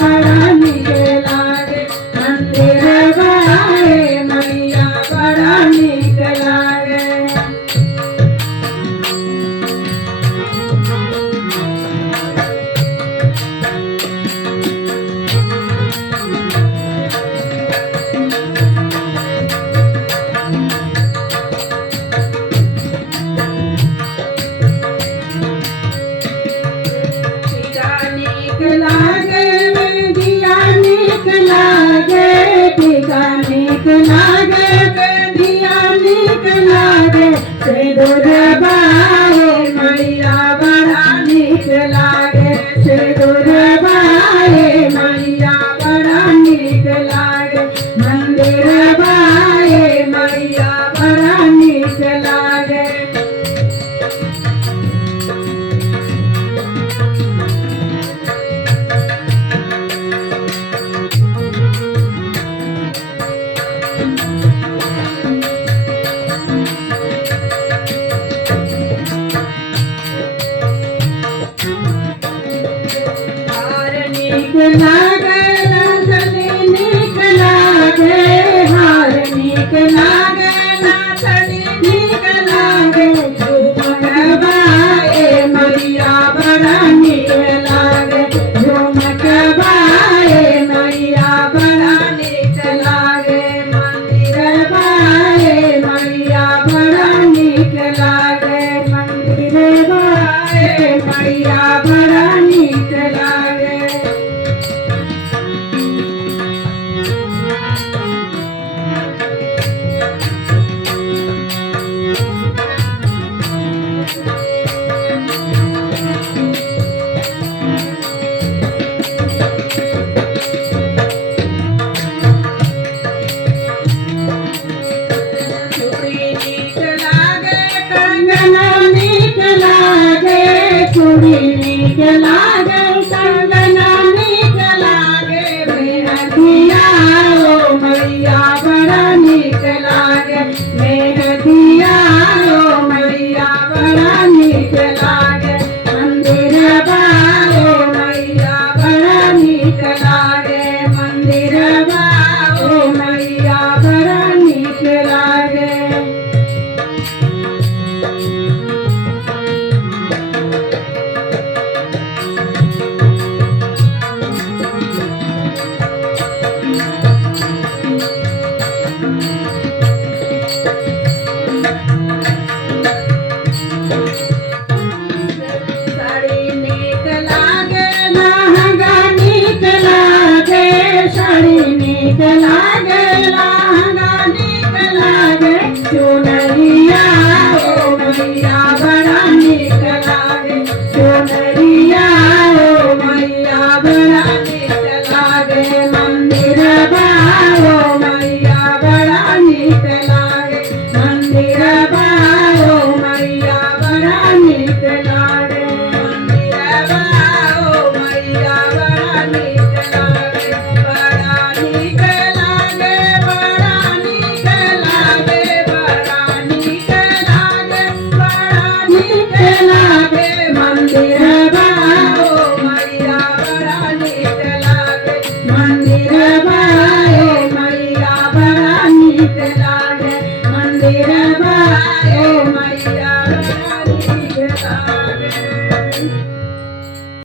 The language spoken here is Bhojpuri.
बड़ा नीक लागे मंदिर बाए मैया बड़ा नीक लागे। नीक लागे दिया नीक लागे सिंदूर बाए मैया बड़ा नीक लागे सिंदूर बाए मैया बड़ा नीक लागे मंदिर बाए मैया बड़ा नीक लागे। नीक लागे नाचनी नीक लागे हार नीक लागे नाचनी नीक लागे झूमक बाए मैया बड़ा नीक लागे झूमक बाए मैया बड़ा नीक लागे मंदिर बाए मैया बड़ा नीक लागे मंदिर बाए मैया बड़ा नीक लागे। चूड़ी नीक लागे कंगना नीक लागे मेहंदिया ओ मैया बड़ा नीक लागे मेहंदिया ओ मैया बड़ा नीक लागे मंदिर बाए मैया बड़ा नीक लागे मंदिर